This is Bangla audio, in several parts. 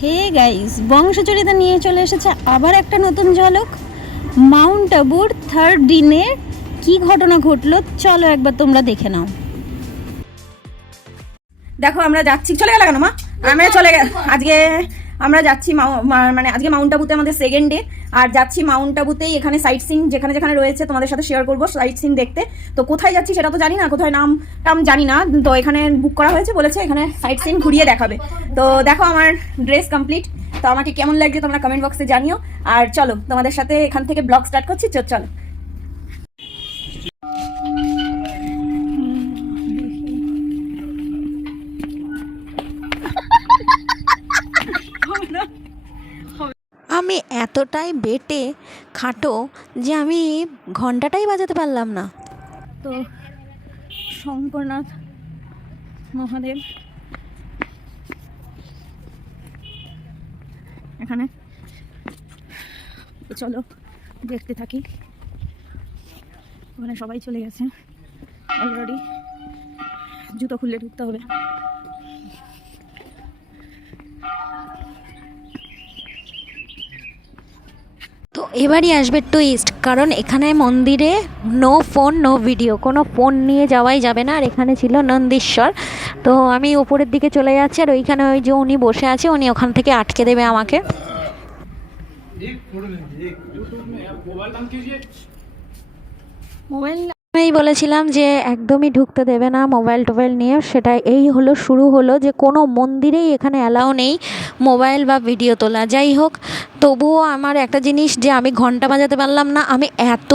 হে গাইস, বংশচরিতা নিয়ে চলে এসেছে আবার একটা নতুন ঝলক। মাউন্ট আবুর থার্ড দিনে কি ঘটনা ঘটলো চলো একবার তোমরা দেখে নাও। দেখো আমরা যাচ্ছি, চলে গেল কেন মা? আমরা চলে গেল আজকে, আমরা যাচ্ছি মানে আজকে মাউন্ট আবুতে আমাদের সেকেন্ড ডে, আর যাচ্ছি মাউন্ট আবুতেই এখানে সাইট সিন যেখানে যেখানে রয়েছে তোমাদের সাথে শেয়ার করবো সাইট সিন দেখতে। তো কোথায় যাচ্ছি সেটা তো জানি না, কোথায় নাম টাম জানি না, তো এখানে বুক করা হয়েছে, বলেছে এখানে সাইট সিন ঘুরিয়ে দেখাবে। তো দেখো আমার ড্রেস কমপ্লিট, তো আমাকে কেমন লাগছে তোমরা কমেন্ট বক্সে জানিও। আর চলো তোমাদের সাথে এখান থেকে ব্লগ স্টার্ট করছি, চলো। আমি এতটাই বেটে খাটো যে আমি ঘন্টাটাই বাজাতে পারলাম না। তো শঙ্করনাথ মহাদেব এখানে, চলো দেখতে থাকি। ওখানে সবাই চলে গেছে অলরেডি, জুতো খুললে ঢুকতে হবে। তো এবারই আসবে টুইস্ট, কারণ এখানে মন্দিরে নো ফোন নো ভিডিও, কোনো ফোন নিয়ে যাওয়াই যাবে না। আর এখানে ছিল নন্দীশ্বর, তো আমি উপরের দিকে চলে যাচ্ছি, আর ওইখানে ওই যে উনি বসে আছে, উনি ওখান থেকে আটকে দেবে আমাকে। আমি বলেছিলাম যে একদমই ঢুকতে দেবে না মোবাইল টোবাইল নিয়ে, সেটা এই হলো শুরু হলো যে কোনো মন্দিরেই এখানে অ্যালাউ নেই মোবাইল বা ভিডিও তোলা। যাই হোক, তবুও আমার একটা জিনিস যে আমি ঘন্টা বাজাতে পারলাম না। আমি এত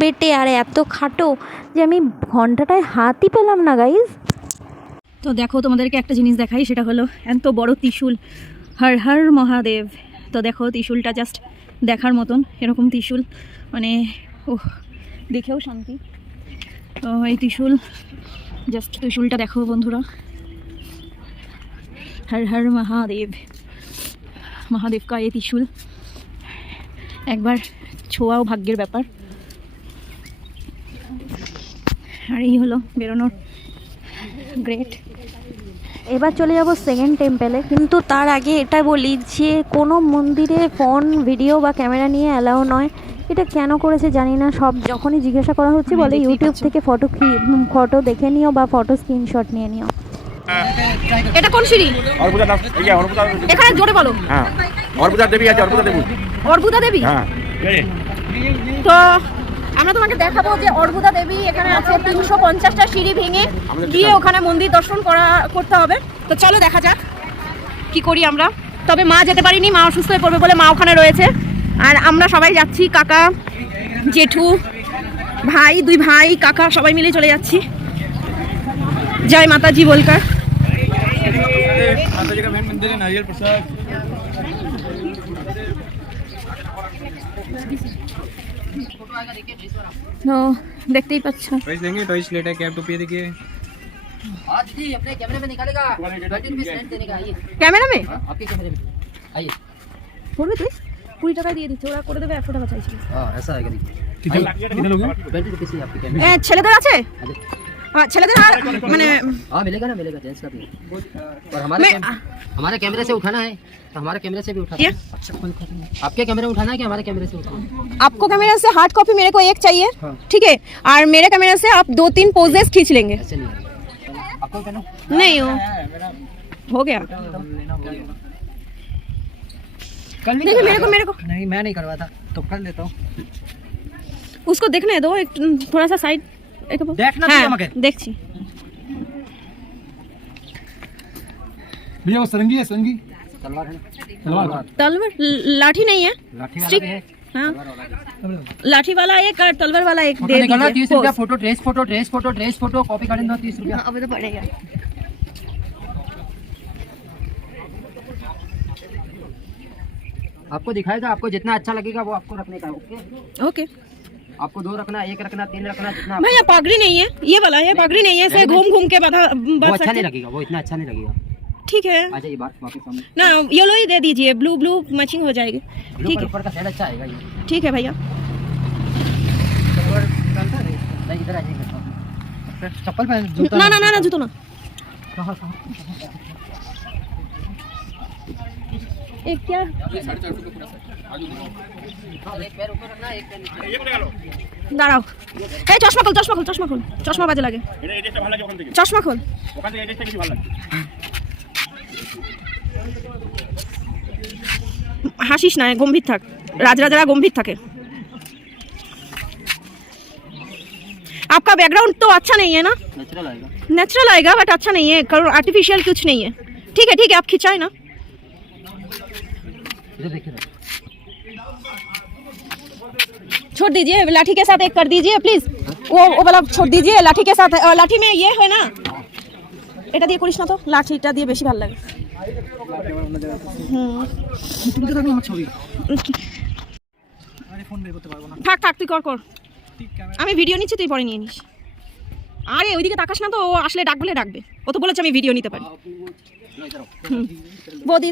বেটে আর এত খাটো যে আমি ঘন্টাটায় হাতই পেলাম না গাইজ। তো দেখো তোমাদেরকে একটা জিনিস দেখাই, সেটা হলো এত বড় ত্রিশূল, হর হর মহাদেব। তো দেখো ত্রিশূলটা জাস্ট দেখার মতন, এরকম ত্রিশূল মানে ওহ, দেখেও শান্তি। তো এই ত্রিশূল, জাস্ট ত্রিশূলটা দেখো বন্ধুরা, হর হর মহাদেব, মহাদেব কা এই ত্রিশূল একবার ছোঁয়াও ভাগ্যের ব্যাপার। আর এই হলো বেরোনোর গ্রেট। এবার চলে যাব সেকেন্ড টেম্পেলে, কিন্তু তার আগে এটা বলি যে কোনো মন্দিরে ফোন ভিডিও বা ক্যামেরা নিয়ে অ্যালাউ নয়। এটা কেন করেছে জানি না, সব যখনই জিজ্ঞাসা করা হচ্ছে বলে ইউটিউব থেকে ফটো দেখে নিও বা ফটো স্ক্রিনশট নিয়ে নিও। এটা কোন সিঁড়ি? এখানে জোরে বলো। হ্যাঁ, অর্বুদা দেবী আছে, অর্বুদা দেবী। অর্বুদা দেবী? হ্যাঁ। তো আমরা তোমাকে দেখাবো যে অর্বুদা দেবী এখানে আছে। 350টা সিঁড়ি ভেঙে গিয়ে ওখানে মন্দির দর্শন করতে হবে। তো চলো দেখা যাক কি করি আমরা। তবে মা যেতে পারিনি, মা অসুস্থ হয়ে পড়বে বলে মা ওখানে রয়েছে। আর আমরা সবাই যাচ্ছি, কাকা জেঠু ভাই, দুই ভাই কাকা সবাই মিলে চলে যাচ্ছি। জয় মাতাজি বলকার। माता जी का मेन मंदिर है, नारियल प्रसाद। तो देखते ही पाচ্ছ, टॉयज लेंगे, टॉयज लेटा कैप टोपी देखिए। आज दीदी अपने कैमरे में निकालेगा 20 रुपीस रेंट देने का। आइए ক্যামেরা মে आपके कैमरे में आइए। করবে তুই 20 টাকা দিয়ে দিচ্ছে, ওরা করে দেবে 100 টাকা চাইছিল। हाँ ऐसा है देखिए, कितने लोग हैं? 20 रुपीस ही आपके कैमरे। ছেলেদের আছে? ছেলেদের আর মানে हाँ मिलेगा ना, मिलेगा, जेंट्स का भी। और हमारे कैमरे से उठाना है तो हमारे कैमरे से भी उठा ये? आपके कैमरे में उठाना है कि हमारे कैमरे से उठाना है? आपको कैमरा से हार्ड कॉपी मेरे को एक चाहिए, ठीक है? और मेरे कैमरा से आप 2-3 पोजेस खींच लेंगे। ऐसे नहीं है। आपको कहना नहीं हो गया। कल देखिए मेरे को नहीं, मैं नहीं करवाता तो कल देता हूँ। उसको देखने दो, एक थोड़ा सा साइड देखना हाँ, तो আমাকে देखছি। भैया वो सरंगी है, सरंगी तलवार है, तलवार। तलवार लाठी नहीं है, लाठी वाला स्टिक। भी है, हाँ, तलवार वाला भी है। लाठी वाला एक और तलवार वाला एक फोटो दे निकालना 30 दीजिए। रुपया, फोटो ड्रेस फोटो कॉपी काटने दो 30 रुपया। अभी तो पड़ेगा। आपको दिखाएगा, आपको जितना अच्छा लगेगा वो आपको रखने का। ओके, ओके आपको 2 रखना, 1 रखना, 3 रखना, जितना भैया पागड़ी नहीं है, ये वाला है पागड़ी नहीं है, इसे घूम घूम के वो बांध अच्छा सकते नहीं हैं। लगेगा, वो इतना अच्छा नहीं लगेगा। ठीक है आ जाइए बात वापस सामने। ना, येलो ही दे दीजिए, ब्लू मैचिंग हो जाएगी। ब्लू ठीक पर है ऊपर का साइड अच्छा आएगा ये। ठीक है भैया। नहीं, इधर आ जाइए। चप्पल पहन, ना जूतो ना। कहाँ एक क्या एक पैर ऊपर रखना एक पैर नीचे দাঁড়াও এই চশমা খোল চশমা খোল চশমা খোল চশমা বাজে লাগে চশমা খোল হাসিস না গম্ভীর থাক রাজরাজারা গম্ভীর থাকে आपका बैकग्राउंड तो अच्छा नहीं है ना नेचुरल आएगा नेचुरल आएगा बट अच्छा नहीं है आर्टिफिशियल कुछ नहीं है ठीक है आप खिंचाए ना इधर देखिए छोड़ दीजिए लाठी के साथ एक कर दीजिए प्लीज वो वाला छोड़ दीजिए लाठी के साथ लाठी में ये है ना এটা দিয়ে করিস না তো লাঠিটা দিয়ে বেশি ভালো লাগে থাক থাক তুই কর আমি ভিডিও নিচ্ছি তুই পরে নিয়ে নিস আরে ওইদিকে তাকাস না তো ও আসলে ডাকবলে ডাকবে ও তো বলেছে আমি ভিডিও নিতে পারি বৌদি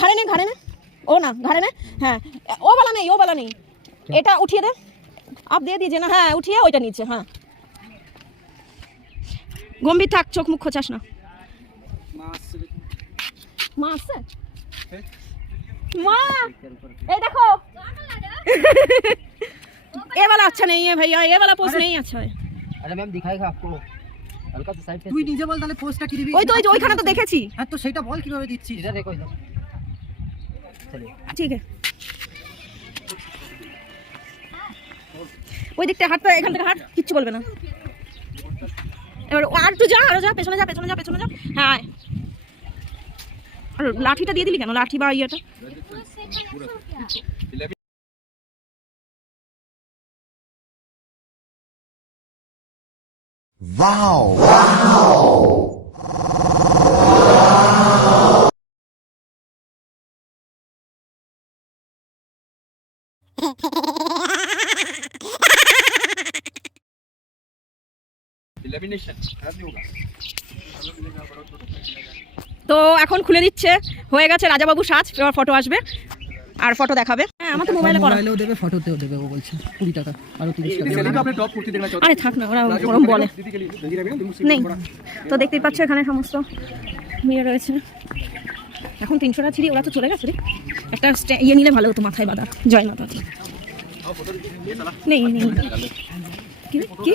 ঘাড়ে নে ও না ঘাড়ে নে হ্যাঁ ও वाला नहीं এটা উঠিয়ে দে आप दे दीजिए ना হ্যাঁ উঠিয়ে ওইটা নিচে হ্যাঁ গম্ভীর থাক চোখ মুখ খোঁচাস না মা আসছে মা এই দেখো ये वाला अच्छा नहीं है भैया ये वाला पोस्ट नहीं अच्छा है अरे मैम दिखाएगा आपको हल्का सा साइड पे তুই নিজে বল তাহলে পোস্টটা কি দিবি ওই তো ওইখানে তো দেখেছি হ্যাঁ তো সেটা বল কিভাবে দিচ্ছিস इधर देखो इधर चलिए ঠিক আছে ওই দিকটা হাত পা এখান থেকে হাত কিচ্ছু বলবে না এবার আর তুই যা আরো যা পেছনে যা হ্যাঁ আর লাঠিটা দিয়ে দিলি কেন লাঠি বা ইয়েটা Wow! তো এখন খুলে দিচ্ছে হয়ে গেছে রাজাবাবু সাজ এবার ফটো আসবে আর ফটো দেখাবে হ্যাঁ আমার তো মোবাইলে করা মোবাইলেও দেবে ফটোতেও দেবে ও বলছে 20 টাকা আর 30 টাকা আরে থাক না ওরা গরম বলে নেই তো দেখতেই পাচ্ছ এখানে সমস্ত মেয়ে রয়েছে এখন 300 টাকা ছিঁড়ি ওরা তো চলে গেছে রে একটা ইয়ে নিলে ভালো হতো মাথায় বাঁধা জয় মাতা নেই কি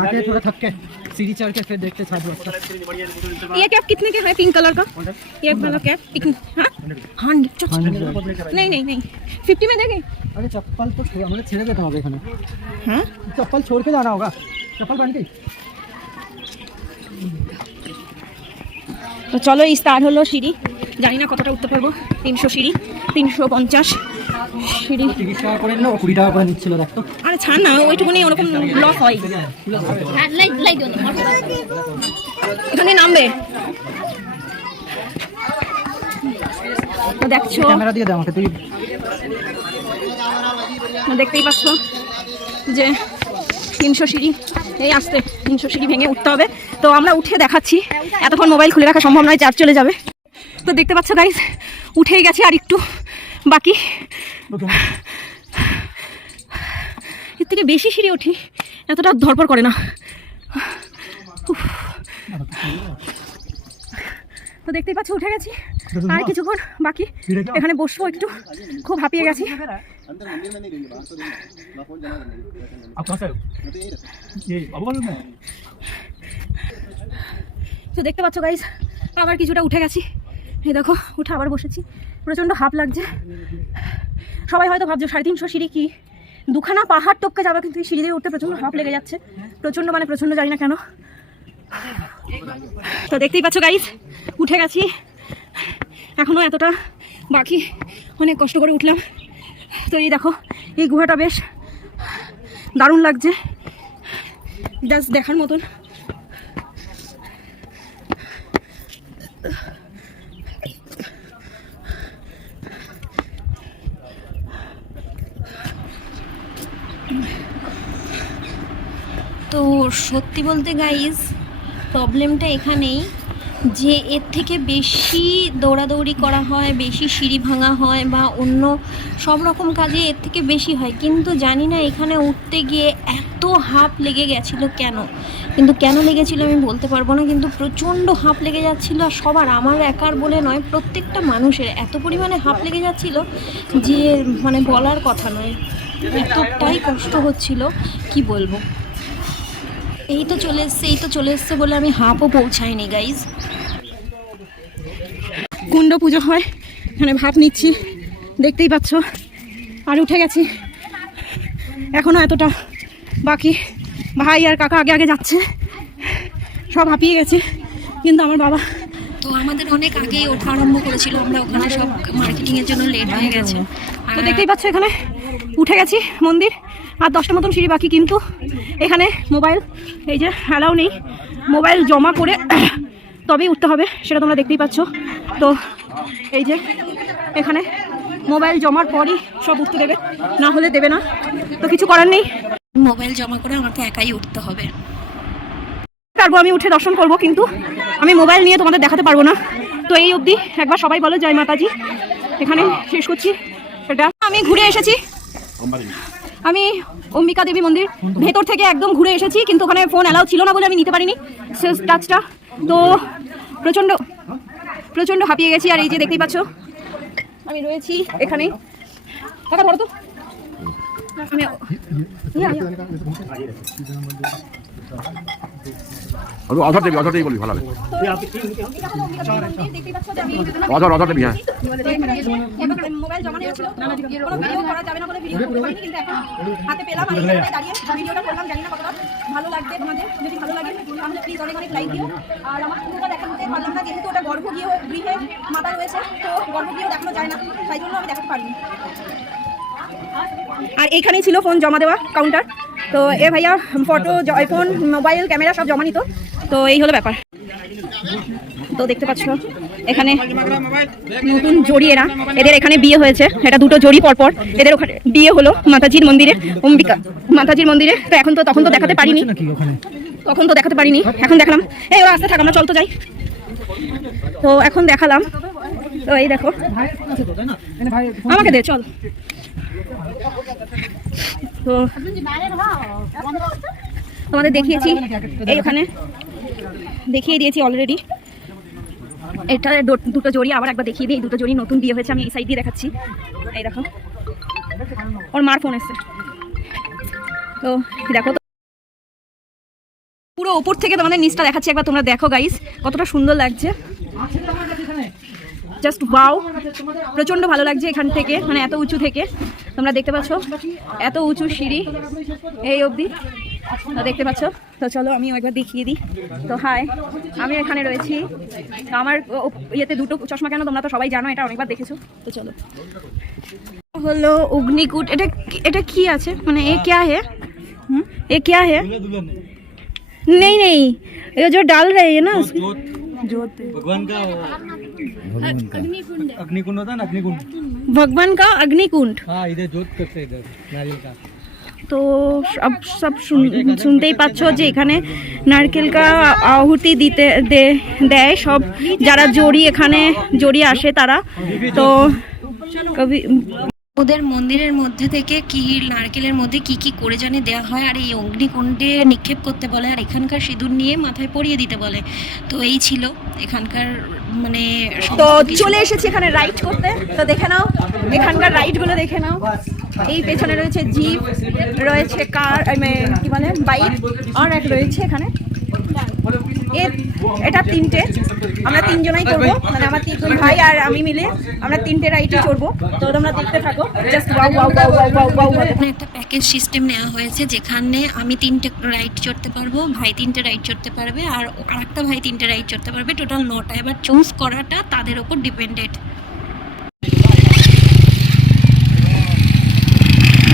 आगे थोड़ा थक के सीढ़ी चढ़ के फिर देखते छात बस्ता ये कैप कितने के है पिंक कलर का ये वाला कैप हाँ नहीं 50 में देंगे अरे चप्पल तो हमें छेड़े देता होगा এখানে हाँ चप्पल छोड़ के जाना होगा चप्पल पहन के তো চলো এই স্টার্ট হলো সিঁড়ি জানি না কতটা উঠতে পারবো 300 সিঁড়ি 350 সিঁড়ি 30 টাকা করে নিলো 20 টাকা করে নিচ্ছিল দেখো আরে ছাড় না ওইটুকুনি ওরকম লস হয় এখানে নামবে তো দেখছো ক্যামেরা দিয়ে দাও আমাকে তুই দেখতেই পাচ্ছ যে 300 সিঁড়ি এই আসতে 300 সিঁড়ি ভেঙে উঠতে হবে তো আমরা উঠে দেখাচ্ছি এতক্ষণ মোবাইল খুলে রাখা সম্ভব নয় চার্জ চলে যাবে তো দেখতে পাচ্ছ গাইস উঠেই গেছে আর একটু বাকি এর থেকে বেশি সিঁড়ি উঠি এতটা ধরপড় করে না তো দেখতেই পাচ্ছ উঠে গেছি আর কিছুক্ষণ বাকি এখানে বসবো একটু খুব হাঁপিয়ে গেছি তো দেখতে পাচ্ছ গাইস আবার কিছুটা উঠে গেছি এই দেখো উঠে আবার বসেছি প্রচণ্ড হাঁপ লাগছে সবাই হয়তো ভাবছো 350 সিঁড়ি কি দুখানা পাহাড় টপকে যাবে কিন্তু এই সিঁড়ি দিয়ে উঠতে প্রচণ্ড হাঁপ লেগে যাচ্ছে প্রচণ্ড জানি না কেন তো দেখতেই পাচ্ছ গাইস উঠে গেছি এখনও এতটা বাকি অনেক কষ্ট করে উঠলাম তো এই দেখো এই গুহাটা বেশ দারুণ লাগছে জাস্ট দেখার মতন তো সত্যি বলতে গাইজ প্রবলেমটা এখানেই যে এর থেকে বেশি দৌড়াদৌড়ি করা হয়, বেশি সিঁড়ি ভাঙা হয় বা অন্য সব রকম কাজে এর থেকে বেশি হয়, কিন্তু জানি না এখানে উঠতে গিয়ে এত হাঁপ লেগে গেছিলো কেন। কিন্তু কেন লেগেছিলো আমি বলতে পারবো না, কিন্তু প্রচণ্ড হাঁপ লেগে যাচ্ছিলো। আর সবার, আমার একার বলে নয়, প্রত্যেকটা মানুষের এত পরিমাণে হাঁপ লেগে যাচ্ছিলো যে মানে বলার কথা নয়, এতটাই কষ্ট হচ্ছিল কি বলবো। এই তো চলে এসছে বলে আমি হাঁপও পৌঁছাইনি গাইজ। কুণ্ড পুজো হয়, এখানে ভাত নিচ্ছি, দেখতেই পাচ্ছ। আর উঠে গেছি, এখনও এতটা বাকি। ভাই আর কাকা আগে আগে যাচ্ছে, সব হাঁপিয়ে গেছে, কিন্তু আমার বাবা তো আমাদের অনেক আগেই ওঠা আরম্ভ করেছিল, আমরা ওখানে সব মার্কেটিংয়ের জন্য লেট হয়ে গেছে। তো দেখতেই পাচ্ছ এখানে উঠে গেছি মন্দির, আর 10টা মতন সিঁড়ি বাকি। কিন্তু এখানে মোবাইল এই যে অ্যালাউ নেই, মোবাইল জমা করে তবেই উঠতে হবে, সেটা তোমরা দেখতেই পাচ্ছ। তো এই যে এখানে মোবাইল জমার পরই সব উঠতে দেবে, না হলে দেবে না। তো কিছু করার নেই, মোবাইল জমা করে আমাকে একাই উঠতে হবে। পারবো আমি উঠে দর্শন করব, কিন্তু আমি মোবাইল নিয়ে তোমাদের দেখাতে পারবো না। তো এই অবধি একবার সবাই বলো জয় মাতাজি, এখানে শেষ করছি এটা। আমি ঘুরে এসেছি, আমি অম্বিকা দেবী মন্দির ভেতর থেকে একদম ঘুরে এসেছি, কিন্তু ওখানে ফোন অ্যালাউ ছিল না বলে আমি নিতে পারিনি শেষ টাচটা। তো প্রচণ্ড প্রচণ্ড হাঁপিয়ে গেছি। আর এই যে দেখতেই পাচ্ছ আমি রয়েছি এখানে, টাকা ধরো তো, আমি অধর দেবী বলবি ভালো হবে। অধর দেবী, হ্যাঁ। মোবাইল জমা নেওয়া ছিল, কোনো ভিডিও করা যাবে না বলে ভিডিও করতে পারিনি, কিন্তু এখন হাতে পেলাম। আর এখানে দাঁড়িয়ে ভিডিওটা করলাম, জানি না কতটা ভালো লাগবে তোমাদের। যদি ভালো লাগে তাহলে প্লিজ অনেক অনেক লাইক দিও। আর আমার পুরোটা দেখাতে পারলাম না, যেহেতু ওটা গর্ভগৃহে মাতা রয়েছে, তো গর্ভগৃহ দেখানো যায় না, তাই জন্য আমি দেখাতে পারিনি। আর এইখানেই ছিল ফোন জমা দেওয়া কাউন্টার। তো এ ভাইয়া ফটো, আইফোন, মোবাইল, ক্যামেরা সব জমা নিত। তো এই হলো ব্যাপার। তো দেখতে পাচ্ছ এখানে নতুন জড়ি, এদের এখানে বিয়ে হয়েছে, এটা 2টো জড়ি পরপর এদের ওখানে বিয়ে হলো মাতাজির মন্দিরে, অম্বিকা মাতাজির মন্দিরে। তো তখন তো দেখাতে পারিনি, এখন দেখলাম। এই ওরা আসতে থাক, আমরা চল তো যাই। তো এখন দেখালাম। তো এই দেখো, আমাকে দে চল। তো তোমাদের দেখিয়েছি, এই ওখানে দেখিয়ে দিয়েছি অলরেডি। এটা 2টো জড়ি, আবার একবার দেখিয়ে দিই। এই 2টো জড়ি নতুন বিয়ে হয়েছে, আমি এই সাইড দিয়ে দেখাচ্ছি। এই দেখো, ওর মার ফোন এসছে। তো দেখো, পুরো উপর থেকে তোমাদের নিচটা দেখাচ্ছি, একবার তোমরা দেখো গাইস, কতটা সুন্দর লাগছে। জাস্ট ওয়াও, প্রচণ্ড ভালো লাগছে এখান থেকে, মানে এত উঁচু থেকে। তোমরা দেখতে পাচ্ছ এত উঁচু সিঁড়ি এই অবধি, দেখতে পাচ্ছ। তো চলো আমি একবার দেখিয়ে দিই। তো হাই, আমি এখানে রয়েছি। তো আমার ইয়েতে 2টো চশমা কেন তোমরা তো সবাই জানো, এটা অনেকবার দেখেছো। তো চলো, হলো অগ্নিকূট। এটা কি আছে, মানে এ क्या है, ये क्या है? नहीं ये जो डाल रहे हैं ना, जोत भगवान का अग्निकुंड होता है ना, अग्निकुंड, भगवान का अग्निकुंड। हाँ, इधर जोत करते हैं, इधर नारियल का। তো সব শুনতেই পাচ্ছ যে এখানে নারকেল কা আহুতি দিতে দেয় সব যারা এখানে জড়ি আসে তারা। তো ওদের মন্দিরের মধ্যে থেকে কি নারকেলের মধ্যে কি কি করে জানি দেওয়া হয়, আর এই অগ্নিকুণ্ডে নিক্ষেপ করতে বলে, আর এখানকার সিঁদুর নিয়ে মাথায় পরিয়ে দিতে বলে। তো এই ছিল এখানকার মানে। তো চলে এসেছি এখানে রাইড করতে। তো দেখে নাও এখানকার রাইডগুলো, দেখে নাও। এই পেছনে রয়েছে জিপ, রয়েছে কার, কি বলে বাইক, আর এক রয়েছে এখানে। এটা 3টে, আমরা 3 জনাই করবো, মানে আমার 3 ভাই আর আমি মিলে আমরা 3টে রাইডই চড়বো। তো তোমরা দেখতে থাকো, just wow wow wow wow wow. একটা প্যাকেজ সিস্টেম নেওয়া হয়েছে, যেখানে আমি 3টে রাইড চড়তে পারবো, ভাই 3টে রাইড চড়তে পারবে, আর আরেকটা ভাই 3টে রাইড চড়তে পারবে, টোটাল 9টা। এবার চুজ করাটা তাদের ওপর ডিপেন্ডেড।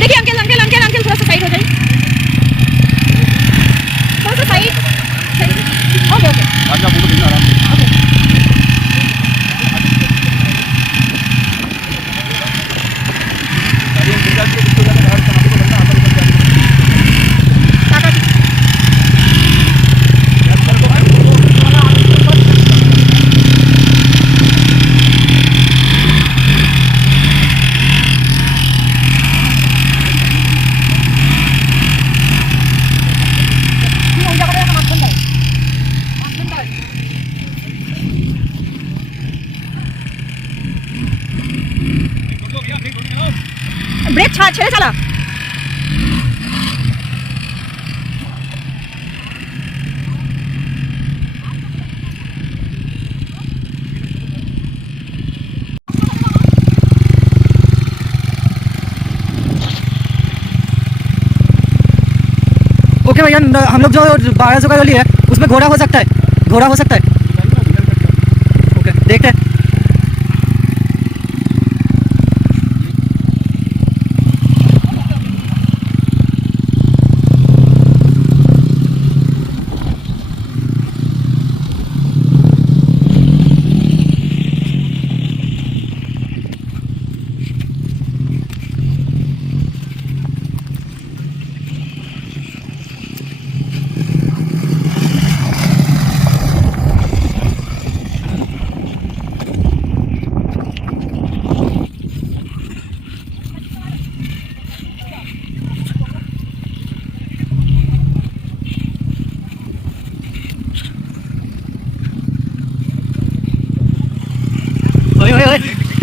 देखिए अंकल अंकल अंकल अंकल थोड़ा सा साइड हो जाइए, थोड़ा सा साइड। ओके ओके, अच्छा फोटो खींचना आराम से। ছেড়ে চালা। ओके भैया, हम लोग जो 1200 का लिए है उसमें घोड़ा हो सकता है, घोड़ा हो सकता है। ओके देखते हैं।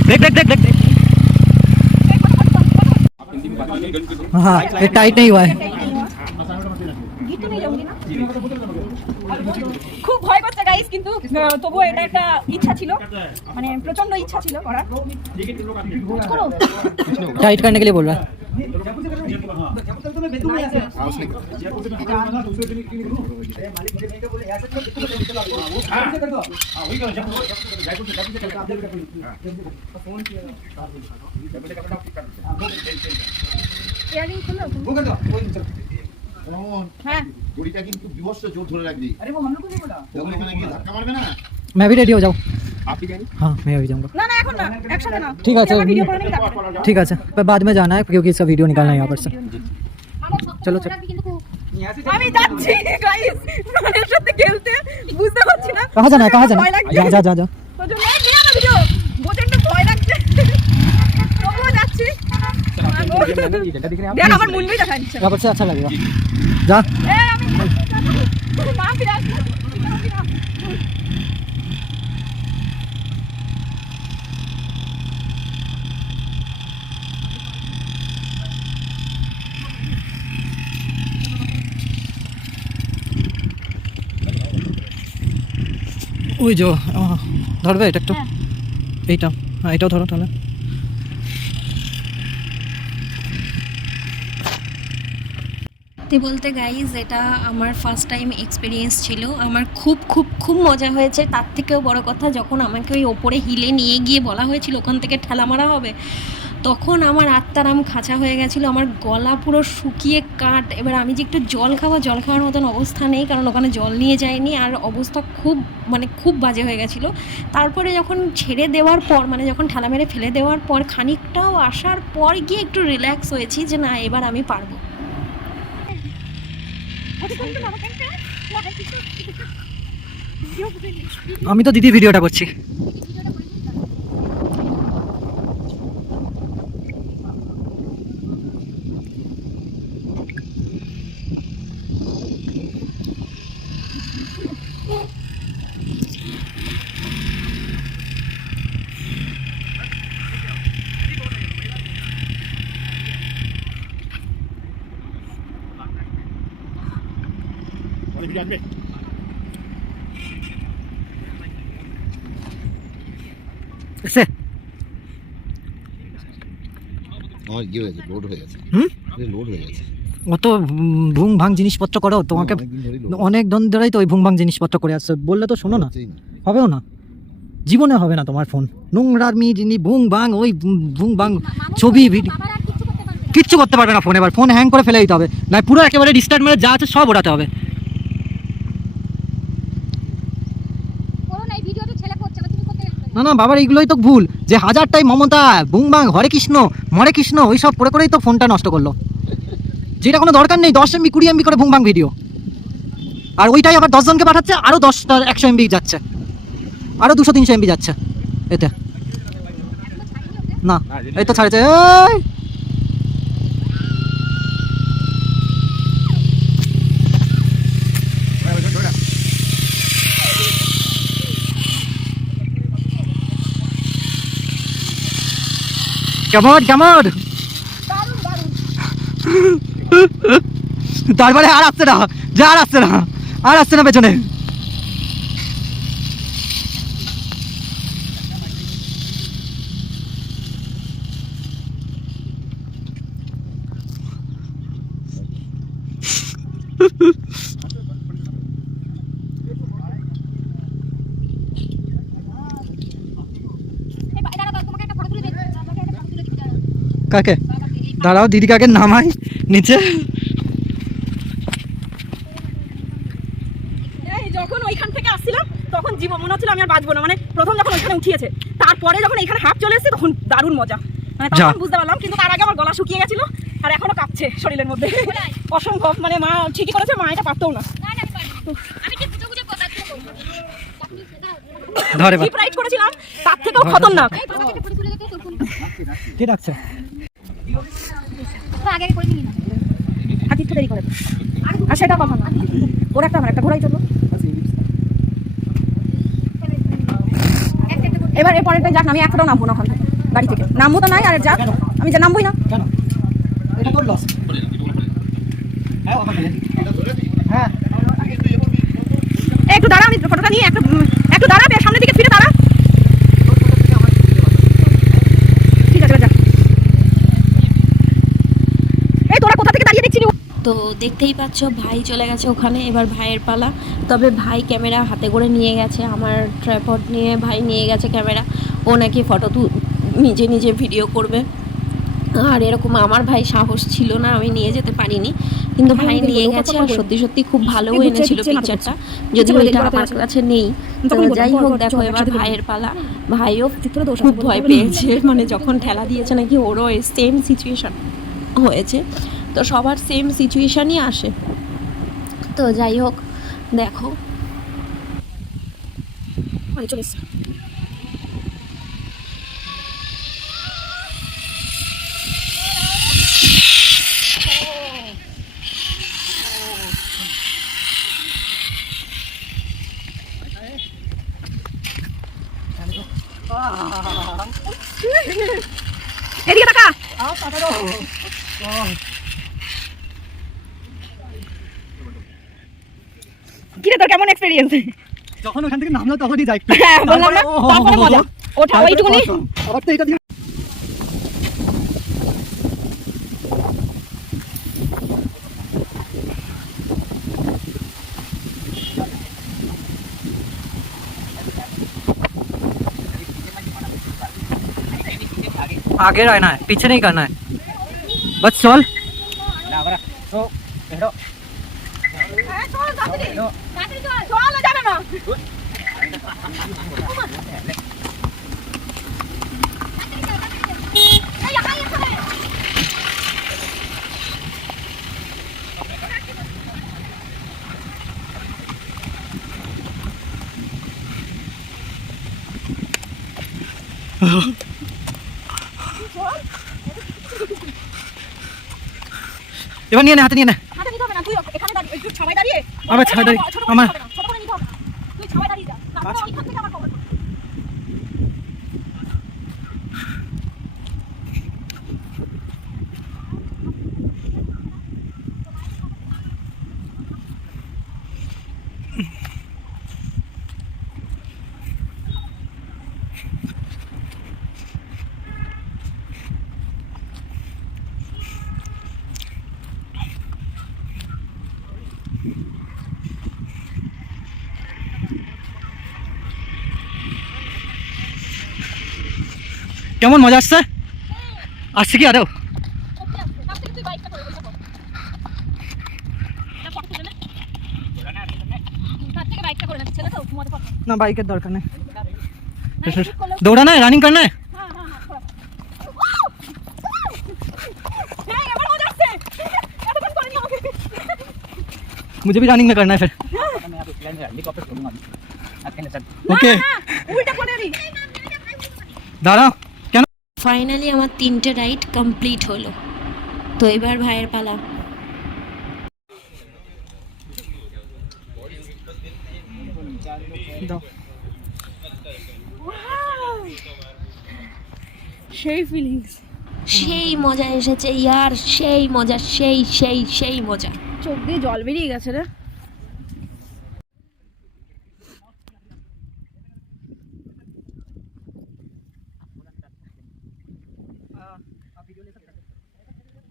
देख देख देख देख। हाँ ये टाइट नहीं हुआ है। গিট্টু নিয়ে যাবো না? খুব ভয় করছে গাইস, কিন্তু তবুও এটা একটা ইচ্ছা ছিল, মানে প্রচন্ড ইচ্ছা ছিল করার। করো। टाइट करने के लिए बोल रहा है। ইয়ারিং খুলো। হ্যাঁ দড়িটা কিন্তু বিভৎস জোর ধরে রাখবি। আরে वो हम लोग को नहीं बोला। যখন এখানে গিয়ে ধাক্কা মারবে না। मैं भी रेडी हो जाऊँ। आप भी जाएंगे? हाँ मैं अभी जाऊँगा। না না এখন না, একসাথে না। ঠিক আছে। ভিডিও করে নিই তারপরে। ठीक है, पर बाद में जाना है क्योंकि इसका वीडियो निकालना है यहाँ पर से। चलो चलो। আমি যাচ্ছি গাইস, মানের সাথে খেলতে, বুঝতে পারছি না कहाँ जाना है, कहाँ जाना ভয় है? লাগছে। जा जा जा जा। প্রচন্ড নিয়ে না ভিডিও, প্রচন্ড ভয় লাগছে। তবুও যাচ্ছি। দেখ আমার মুন্ডুই দেখা যাচ্ছে। यहाँ पर से अच्छा लगेगा। जा। এ আমি মা ফিরে আসছি। ওই যে ধরবে এটা একটু, এইটা, হ্যাঁ এটাও ধরো তাহলে। সত্যি বলতে গাইজ এটা আমার ফার্স্ট টাইম এক্সপিরিয়েন্স ছিল, আমার খুব খুব খুব মজা হয়েছে। তার থেকেও বড় কথা, যখন আমাকে ওই ওপরে হিলে নিয়ে গিয়ে বলা হয়েছিল ওখান থেকে ঠেলা মারা হবে, তখন আমার আত্মারাম খাঁচা হয়ে গেছিলো, আমার গলা পুরো শুকিয়ে কাট। এবার আমি যে একটু জল খাবো, জল খাওয়ার মতন অবস্থা নেই, কারণ ওখানে জল নিয়ে যায়নি, আর অবস্থা খুব মানে খুব বাজে হয়ে গেছিলো। তারপরে যখন ছেড়ে দেওয়ার পর, মানে যখন ঠেলা মেরে ফেলে দেওয়ার পর খানিকটাও আসার পর গিয়ে একটু রিল্যাক্স হয়েছি যে না এবার আমি পারবো। আমি তো দিদি ভিডিওটা করছি। এসে আমার কি হয়েছে, লোড হয়ে গেছে। লোড হয়ে গেছে। অত ভুং ভাং জিনিসপত্র করো, তোমাকে অনেক দিন ধরেই তো ওই ভুং ভাং জিনিসপত্র করে আসছে, বললে তো শোনো না। হবেও না, জীবনে হবে না তোমার ফোন। নোংরার জিনিস ভুং ভাং, ওই ভুং ভাং ছবি ভিডিও কিচ্ছু করতে পারবে না ফোন। এবার ফোন হ্যাং করে ফেলে দিতে হবে, না পুরো একেবারে রিস্টার্ট মেরে যা আছে সব ওঠাতে হবে। না না বাবার এইগুলোই তো ভুল, যে হাজারটাই মমতা বুং বাং হরে কৃষ্ণ মরে কৃষ্ণ ওই সব করে করেই তো ফোনটা নষ্ট করলো, যেটা কোনো দরকার নেই। 10 MB 20 MB করে বুং বাং ভিডিও, আর ওইটাই আবার 10 জনকে পাঠাচ্ছে, আরও 100 MB যাচ্ছে, আরও 200-300 MB যাচ্ছে এতে। না এই তো ছাড়েছে। কেমন কেমন দারুণ দারুণ। তারপরে আর আসছে না, যা আর আসছে না, আর আসছে না পেছনে। কাকে দাঁড়াও, দিদি কাকে নামাই নিচে। এই যখন ওইখান থেকে আসছিলাম তখন জীবন মনে হচ্ছিল আমি আর বাঁচবো না, মানে প্রথম যখন ওইখানে উঠিয়েছে, তারপরে যখন এখানে হাফ চলে এসেছে তখন দারুণ মজা, মানে তখন বুঝতে পারলাম। কিন্তু তার আগে আমার গলা শুকিয়ে গেছিল আর এখনো কাঁপছে শরীরের মধ্যে, অসম্ভব। মানে মা ঠিকই করেছে, মা এটা পারতেও না। ধরে জিপ রাইড করেছিলাম তার থেকেও খতরনাক। কি ডাকছে? দেরি করে আর সেটা কথা না, ওর একটা আমার একটা ঘোড়াই চললো। এবার এর পরেরটা যাক, আমি একটাও নামবো না ওখান থেকে, গাড়ি থেকে নামবো তো নাই, আর যাক আমি যা নামবোই না। কেন এটা তোর লস? হ্যাঁ হ্যাঁ, একটু দাঁড়া, আমি ফটোটা নিয়ে একটু দাঁড়া, সামনের দিকে ফিরে দাঁড়া। ঠিক আছে যা। এই তোরা কোথা থেকে দাঁড়িয়ে দেখছিলি? তো দেখতেই পাচ্ছ ভাই চলে গেছে ওখানে, এবার ভাইয়ের পালা। তবে ভাই ক্যামেরা হাতে করে নিয়ে গেছে, আমার ট্রাইপড নিয়ে ভাই নিয়ে গেছে ক্যামেরা। ও নাকি ফটো নিজে নিজে ভিডিও করবে। আর এরকম আমার ভাই সাহস ছিল না, আমি নিয়ে যেতে পারিনি, কিন্তু ভাই নিয়ে গেছে। আর সত্যি সত্যি খুব ভালোও এনেছিল পিকচারটা, যদিও এটা আমার কাছে নেই। তো যাই হোক, দেখো এবার ভাইয়ের পালা। ভাইও খুব ভয় পেয়েছে, মানে যখন ঠেলা দিয়েছে নাকি ওরও সেম সিচুয়েশন হয়েছে। তো সবার সেম সিচুয়েশনই আসে। তো যাই হোক, দেখো চলে এদিকে টাকা কিরে, তোর কেমন এক্সপেরিয়েন্স? যখন ওখান থেকে নামলো তখনই যাই। হ্যাঁ বললাম না, তারপরে মজা ওঠা ওইটুকুনি। আবার তো এটা দিয়ে आगे रहना है, पीछे नहीं करना है, बस चल। এবার নিয়ে নে, হাতে নিয়ে নে। হাতে নিতে হবে না, তুই এখানে দাঁড়িয়ে একটু সবাই দাঁড়িয়ে আমার ছাড় দাঁড়িয়ে আমার ছোট করে নিতে হবে না, তুই সবাই দাঁড়িয়ে যা, তারপর ওইখান থেকে আমার কভার করবি। কেমন মজা আসছে? আসছে কি আরো? না বাইকের দরকার নেই, दौड़ाना है, रनिंग करना है। मुझे भी रनिंग में करना है फिर। ओके दाঁড়াও। কেন? ফাইনালি আমার 3টে রাইড কমপ্লিট হলো। তো এবার ভাইয়ের পালা। সেই ফিলিংস। সেই মজা এসেছে ইয়ার, সেই মজা, সেই মজা। চোখ দিয়ে জল বেরিয়ে গেছে রে।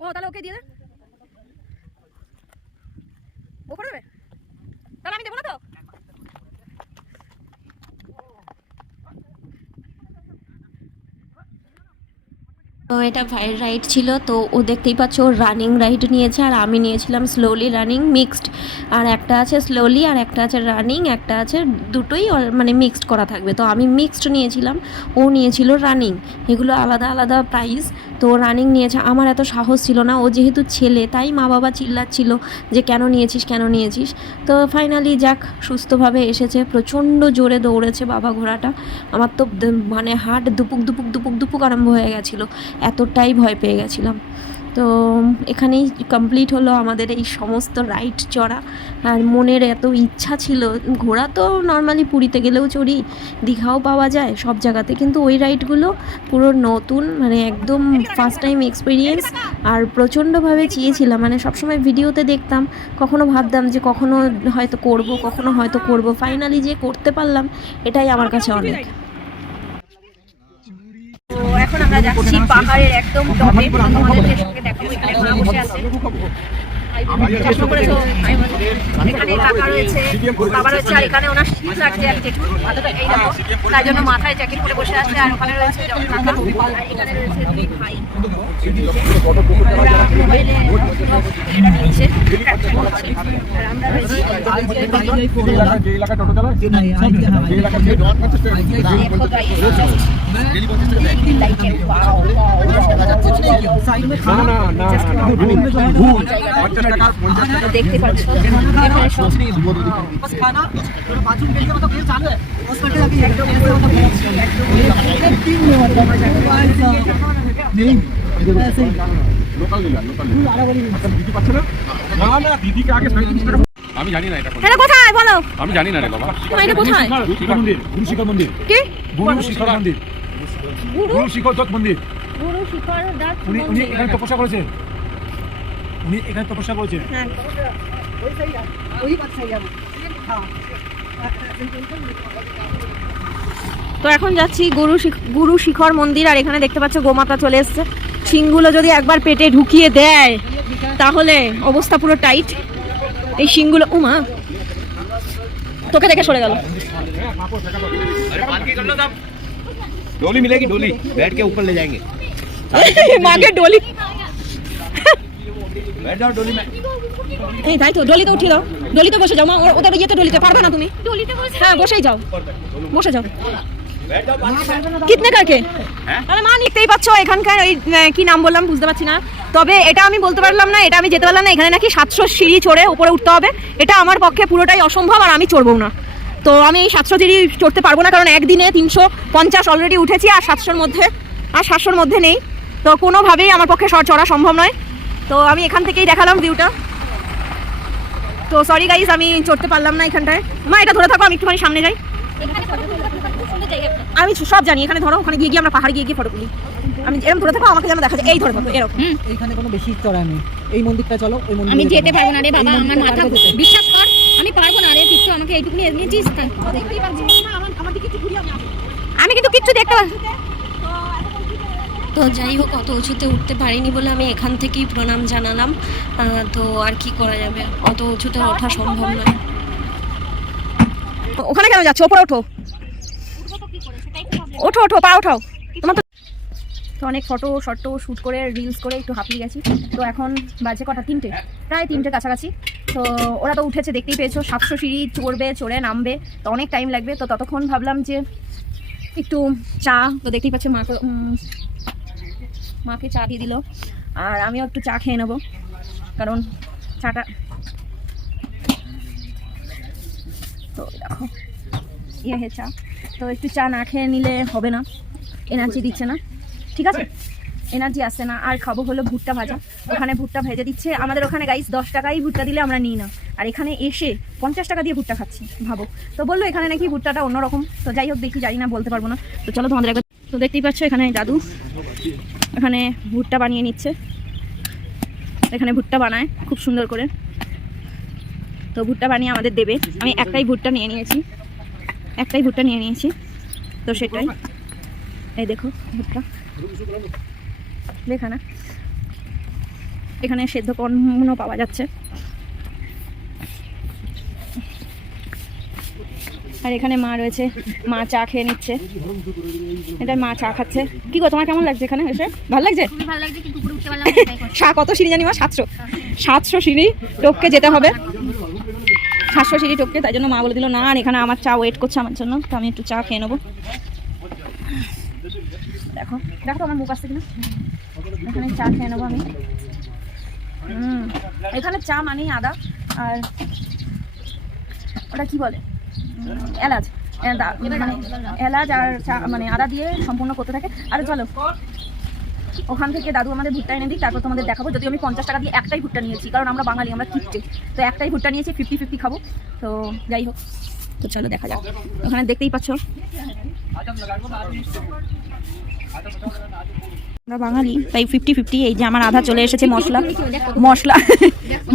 ও তাহলে ওকে দিয়ে দে, ও করে দেবে, তাহলে আমি দেবো না তো। তো এটা ভাইয়ের রাইড ছিল, তো ও দেখতেই পাচ্ছ ও রানিং রাইড নিয়েছে আর আমি নিয়েছিলাম স্লোলি রানিং মিক্সড। আর একটা আছে স্লোলি আর একটা আছে রানিং, একটা আছে দুটোই মানে মিক্সড করা থাকবে। তো আমি মিক্সড নিয়েছিলাম, ও নিয়েছিল রানিং। এগুলো আলাদা আলাদা প্রাইস। তো রানিং নিয়েছে, আমার এত সাহস ছিল না, ও যেহেতু ছেলে তাই মা বাবা চিল্লাচ্ছিল যে কেন নিয়েছিস। তো ফাইনালি যাক সুস্থভাবে এসেছে। প্রচণ্ড জোরে দৌড়েছে বাবা ঘোড়াটা, আমার তো মানে হার্ট দুপুক আরম্ভ হয়ে গেছিলো, এতটাই ভয় পেয়ে গেছিলাম। তো এখানেই কমপ্লিট হলো আমাদের এই সমস্ত রাইড চড়া। আর মনের এত ইচ্ছা ছিল, ঘোড়া তো নর্মালি পুরীতে গেলেও চড়ি, দীঘাও পাওয়া যায় সব জায়গাতে, কিন্তু ওই রাইডগুলো পুরো নতুন, মানে একদম ফার্স্ট টাইম এক্সপিরিয়েন্স। আর প্রচণ্ডভাবে চেয়েছিলাম, মানে সবসময় ভিডিওতে দেখতাম, কখনো ভাবতাম যে কখনো হয়তো করব, ফাইনালি যে করতে পারলাম এটাই আমার কাছে অনেক। তো এখন আমরা যাচ্ছি পাহাড়ের একদম টপে, তোমাদের সঙ্গে দেখাবো। এখানে মা বসে আছে, চশমা পরেছো, এখানে কাকা রয়েছে, বাবা রয়েছে, আর এখানে ওনার শীত লাগছে আর জেঠু এই দেখো, তাই জন্য মাথায় জ্যাকেট পরে বসে আছে। আর ওখানে রয়েছে কাকা, আর এখানে রয়েছে দুই ভাই, মোবাইলে নিচ্ছে, আর আমরা রয়েছি দেখতে পাচ্ছ আমি জানি না এটা এটা কোথায় বলো, আমি জানি না রে বাবা। এটা কোথায়? গুরু শিখর মন্দির, কি গুরু শিখর মন্দির, গুরু শিখর দত্ত মন্দির। গুরু শিখর দাস উনি এখানে তপস্যা করেছেন, হ্যাঁ। তো এখন যাচ্ছি গুরু শিখর মন্দির। আর এখানে দেখতে পাচ্ছ গোমাতা চলে এসছে। শিংগুলো যদি একবার পেটে ঢুকিয়ে দেয় তাহলে অবস্থা পুরো টাইট। এই শিংগুলো, উমা তোকে দেখে সরে গেল। डोली मिलेगी, डोली बैठ के ऊपर ले जाएंगे। মাকে ডলি, बैठ जाओ डोली में। এই তাই তো, ডলিতে উঠিয়ে দাও, ডলিতে বসে যাও মা, ওদের ইয়েতে ডলিতে পারবে না তুমি, হ্যাঁ বসেই যাও, বসে যাও। কিতনে কাকে? আরে মা নিতেই পাচ্ছ এখানকার ওই কি নাম বললাম বুঝতে পারছি না, তবে এটা আমি বলতে পারলাম না, এটা আমি যেতে পারলাম না। এখানে নাকি 700 সিঁড়ি চড়ে উপরে উঠতে হবে, এটা আমার পক্ষে পুরোটাই অসম্ভব, আর আমি চড়বো না। তো আমি এই 700 সিঁড়ি চড়তে পারবো না, কারণ একদিনে 350 অলরেডি উঠেছি, আর 700-র মধ্যে নেই। তো কোনোভাবেই আমার পক্ষে চড়া সম্ভব নয়। তো আমি এখান থেকেই দেখালাম ভিউটা। তো সরি গাইস, আমি চড়তে পারলাম না এখানটায়। মা এটা ধরে থাকো, আমি একটুখানি সামনে যাই। আমি সব জানি, এখানে ধরো, ওখানে গিয়ে আমরা পাহাড়ে গিয়ে ফটো তুলি। আমি এরকম ধরে থাকো, আমাকে যেন দেখা যায়, এই ধরে থাকো এরকম। এইখানে কোনো বেশি চড়া নেই, এই মন্দিরটা চলো, ওই মন্দির আমি যেতে পারবো না রে বাবা, আমার মাথা, বিশ্বাস কর আমি পারবো না রে। কিছু আমাকে এইটুকুনি এনেছিস, আমি কিন্তু কিচ্ছু দেখতে পাচ্ছি। তো যাই হোক, অত উঁচুতে উঠতে পারিনি বলে আমি এখান থেকেই প্রণাম জানালাম। তো আর কি করা যাবে, অত উঁচুতে ওঠা সম্ভব নয়। ওখানে কেন যাচ্ছ? ওপরে ওঠো, ওঠো পা ওঠাও। তোমার তো অনেক ফটো শ্যুট করে রিলস করে একটু হাঁপিয়ে গেছি। তো এখন বাজে কটা, 3টে, প্রায় 3টের কাছাকাছি। তো ওরা তো উঠেছে, দেখতেই পেয়েছো, 700 সিঁড়ি চড়ে নামবে, তো অনেক টাইম লাগবে। তো ততক্ষণ ভাবলাম যে একটু চা, তো দেখতেই পাচ্ছে মাকে চা দিয়ে দিল, আর আমিও একটু চা খেয়ে নেবো, কারণ চাটা তো দেখো চা, তো একটু চা না খেয়ে নিলে হবে না, এনার্জি দিচ্ছে না, ঠিক আছে, এনার্জি আসছে না। আর খাবো হলো ভুট্টা ভাজা, ওখানে ভুট্টা ভেজে দিচ্ছে আমাদের ওখানে গাইস। 10 টাকাই ভুট্টা দিলে আমরা নিই না, আর এখানে এসে 50 টাকা দিয়ে ভুট্টা খাচ্ছি, ভাবো। তো বললো এখানে নাকি ভুট্টাটা অন্যরকম। তো যাই হোক, দেখি, জানি না, বলতে পারবো না। তো চলো তোমাদের একবার, তো দেখতেই পাচ্ছ এখানে দাদু এখানে ভুট্টা বানিয়ে নিচ্ছে, এখানে ভুট্টা বানায় খুব সুন্দর করে। তো ভুট্টা বানিয়ে আমাদের দেবে। আমি একটাই ভুট্টা নিয়ে নিয়েছি, তো সেটাই। এই দেখো ভুট্টা, দেখা না, এখানে সেদ্ধ কর্নও পাওয়া যাচ্ছে। আর এখানে মা রয়েছে, মা চা খেয়ে নিচ্ছে। এটা মা চা খাচ্ছে। কি গো, তোমার কেমন লাগছে এখানে এসে? ভালো লাগছে? ভালো লাগছে, কিন্তু উপরে উঠতে পারলাম না। কত সিঁড়ি জানি মা? 700 সিঁড়ি টপকে যেতে হবে, 700 সিঁড়ি টপকে। তাই জন্য মা বলে দিল না, আর এখানে আমার চা ওয়েট করছে আমার জন্য, তো আমি একটু চা খেয়ে নেবো। দেখো দেখো তো আমার মুখ আসছে কিনা। এখানে চা খেয়ে নেবো আমি। এখানে চা মানেই আদা, আর ওটা কি বলে, এলাচ, মানে এলাচ আর চা মানে আদা দিয়ে সম্পূর্ণ করতে থাকে। আর চলো ওখান থেকে দাদু আমাদের ভুট্টা এনে দিই, তারপর তোমাদের দেখাবো। যদি আমি 50 টাকা দিয়ে একটাই ভুট্টা নিয়েছি, কারণ আমরা বাঙালি, আমরা কিপটে, তো একটাই ভুট্টা নিয়েছি, 50-50 খাবো। তো যাই হোক, তো চলো দেখা যাক। ওখানে দেখতেই পাচ্ছ আমরা বাঙালি, তাই 50-50। এই যে আমার আধা চলে এসেছে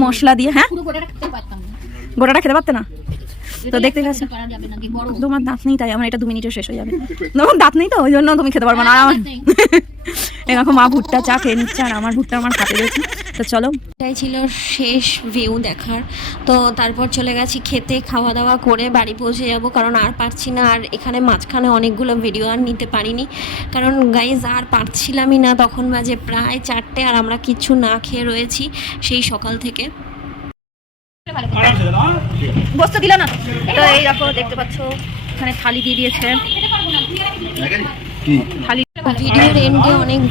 মশলা দিয়ে। হ্যাঁ, পুরো গোটাটা খেতে পারতাম না। গোটাটা খেতে পারতে না? তো দেখতে পাচ্ছ পারা যাবে না, কি বড়। তোমার দাঁত নেই, তাই আমার এটা 2 মিনিটে শেষ হয়ে যাবে। তোমার দাঁত নেই তো ওই জন্য তুমি খেতে পারবে না। আর আমার এরকম মা ভুট্টা চা খেয়ে নিচ্ছে, আর আমার ভুট্টা আমার হাতে রয়েছে। তো চলো, এটাই ছিল শেষ ভিউ দেখার। তো তারপর চলে গেছি খেতে, খাওয়া দাওয়া করে বাড়ি পৌঁছে যাব, কারণ আর পারছি না। আর এখানে মাঝখানে অনেকগুলো ভিডিও আর নিতে পারিনি, কারণ গাইজ আর পারছিলামই না। তখন বাজে প্রায় 4টে, আর আমরা কিচ্ছু না খেয়ে রয়েছি সেই সকাল থেকে। বসতে দিল না। তো এই দেখো, দেখতে পাচ্ছ এখানে থালি দিয়ে দিয়েছে। থালি ভিডিওর এন্ডে অনেক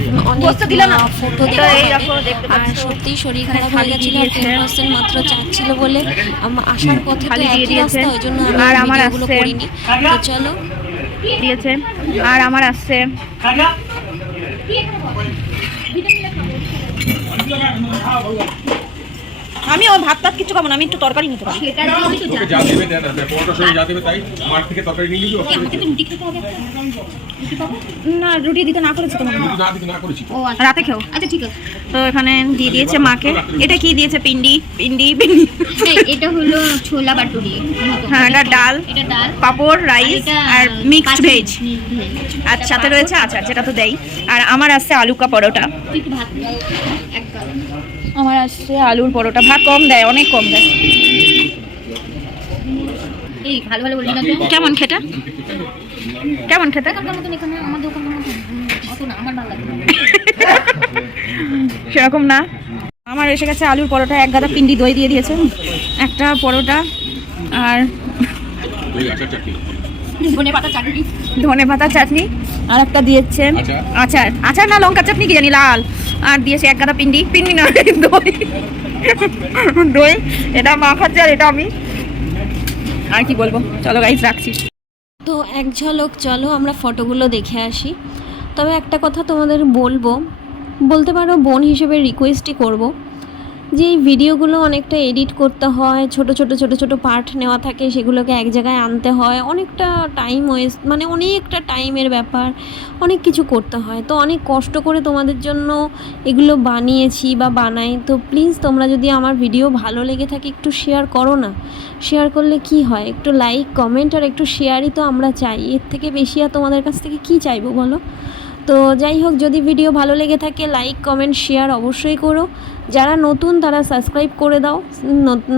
বসতে দিল না। ফটো তো এই দেখো, দেখতে আর পাচ্ছ সত্যি শরীর খারাপ হয়ে গেছিল। 10% মাত্র চাচ্ছিল বলে আসার পথে তো থালি দিয়ে একই দিয়েছে। রাস্তা, ওই জন্য আর আমি আমার ভিডিওগুলো আসছে। করিনি। তো চলো দিয়েছে, আর আমার আসছে আমি ও ভাত টাত কিছু খাবো না, আমি একটু তরকারি নিতে পারি। সেটা দিয়ে আমি তো তোকে যা দেবে দেন, পরোটার সঙ্গে যা দেবে তাই। মাঠ থেকে তরকারি নিয়ে নিবি, আমাকে তো রুটি খেতে হবে একটা। রুটি পাবো? না, রুটি দিতে না করেছি তোমাকে, কিন্তু না দিতে না করেছি। ও আচ্ছা, রাতে খেও। আচ্ছা ঠিক আছে। তো এখানে দিয়ে দিয়েছে মাকে। এটা কি দিয়েছে? পিন্ডি। এই, এটা হলো ছোলা বাটুরি মতো। হ্যাঁ, এটা ডাল, এটা ডাল, পাপড়, রাইস আর মিক্সড ভেজ। ভেজ। আর সাথে রয়েছে আচার, যেটা তো দেই। আর আমার আসছে আলু কা পরোটা। তুই একটু ভাত নে, একবার। আমার আসছে আলুর পরোটা। ভাত কম দেয়, অনেক কম দেয়। এই ভালো ভালো বলবি না তো। কেমন খেতে? কেমন খেতে? দোকানটার মতন এখানে আমাদের ওখানের মতন অত না, আমার ভালো লাগে না। সেরকম না। আমার এসে গেছে আলুর পরোটা, 1 গাদা পিন্ডি দই দিয়ে দিয়েছে, একটা পরোটা, আর ওই আচার চাটনি। ধনেপাতা চাটনি। ধনেপাতা চাটনি, আর একটা দিয়েছে আচার। আচার না লঙ্কা চাটনি, কি জানি, লাল। আর দিয়েছে 1 গাদা পিন্ডি না দই। দই এটা মা খাচ্ছে, আর এটা আমি। আর কি বলবো, চলো গাইস রাখছি। তো এক ঝলক চলো আমরা ফটোগুলো দেখে আসি। তবে একটা কথা তোমাদের বলতে পারো বোন হিসেবে রিকোয়েস্টই করব, যে এই ভিডিওগুলো অনেকটা এডিট করতে হয়, ছোট ছোট পার্ট নেওয়া থাকে, সেগুলোকে এক জায়গায় আনতে হয়, অনেকটা টাইম ওয়েস্ট, মানে অনেকটা টাইমের ব্যাপার, অনেক কিছু করতে হয়। তো অনেক কষ্ট করে তোমাদের জন্য এগুলো বানিয়েছি বা বানাই। তো প্লিজ তোমরা যদি আমার ভিডিও ভালো লেগে থাকে একটু শেয়ার করো না। শেয়ার করলে কি হয়, একটু লাইক কমেন্ট আর একটু শেয়ারই তো আমরা চাই। এর থেকে বেশি আর তোমাদের কাছ থেকে কী চাইবো বলো? তো যাই হোক, যদি ভিডিও ভালো লেগে থাকে লাইক কমেন্ট শেয়ার অবশ্যই করো। যারা নতুন তারা সাবস্ক্রাইব করে দাও,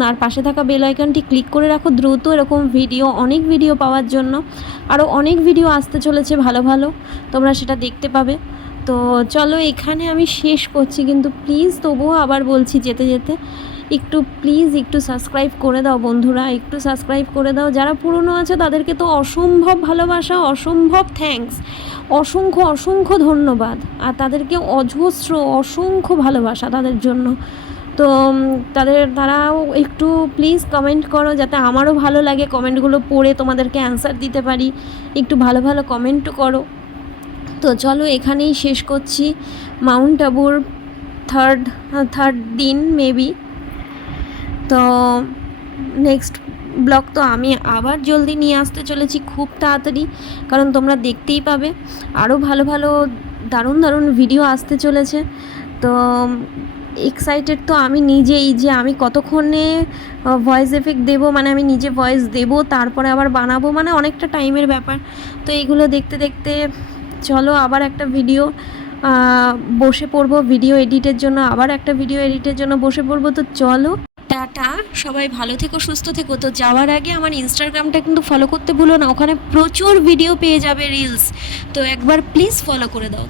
আর পাশে থাকা বেল আইকনটি ক্লিক করে রাখো দ্রুত এরকম অনেক ভিডিও পাওয়ার জন্য। আরও অনেক ভিডিও আসতে চলেছে ভালো ভালো, তোমরা সেটা দেখতে পাবে। তো চলো এখানে আমি শেষ করছি, কিন্তু প্লিজ তবুও আবার বলছি যেতে যেতে একটু সাবস্ক্রাইব করে দাও বন্ধুরা, একটু সাবস্ক্রাইব করে দাও। যারা পুরনো আছে তাদেরকে তো অসম্ভব ভালোবাসা, অসম্ভব থ্যাঙ্কস, অসংখ্য ধন্যবাদ। আর তাদেরকে অসংখ্য ভালোবাসা তাদের জন্য। তো তারাও একটু প্লিজ কমেন্ট করো, যাতে আমারও ভালো লাগে কমেন্টগুলো পড়ে তোমাদেরকে অ্যান্সার দিতে পারি। একটু ভালো ভালো কমেন্টও করো। তো চলো এখানেই শেষ করছি। মাউন্ট আবুর থার্ড দিন মেবি। তো নেক্সট ব্লগ তো আমি আবার জলদি নিয়ে আসতে চলেছি খুব তাড়াতাড়ি, কারণ তোমরা দেখতেই পাবে আরও ভালো ভালো দারুণ দারুণ ভিডিও আসতে চলেছে। তো এক্সাইটেড তো আমি নিজেই, যে আমি কতক্ষণে ভয়েস এফেক্ট দেবো, মানে আমি নিজে ভয়েস দেবো তারপরে আবার বানাবো, মানে অনেকটা টাইমের ব্যাপার। তো এইগুলো দেখতে দেখতে চলো আবার একটা ভিডিও বসে পড়বো, ভিডিও এডিটের জন্য, আবার একটা ভিডিও এডিটের জন্য বসে পড়বো। তো চলো, টাটা, সবাই ভালো থেকো, সুস্থ থেকো। তো যাওয়ার আগে আমার ইনস্টাগ্রামটা কিন্তু ফলো করতে ভুলো না, ওখানে প্রচুর ভিডিও পেয়ে যাবে, রিলস। তো একবার প্লিজ ফলো করে দাও।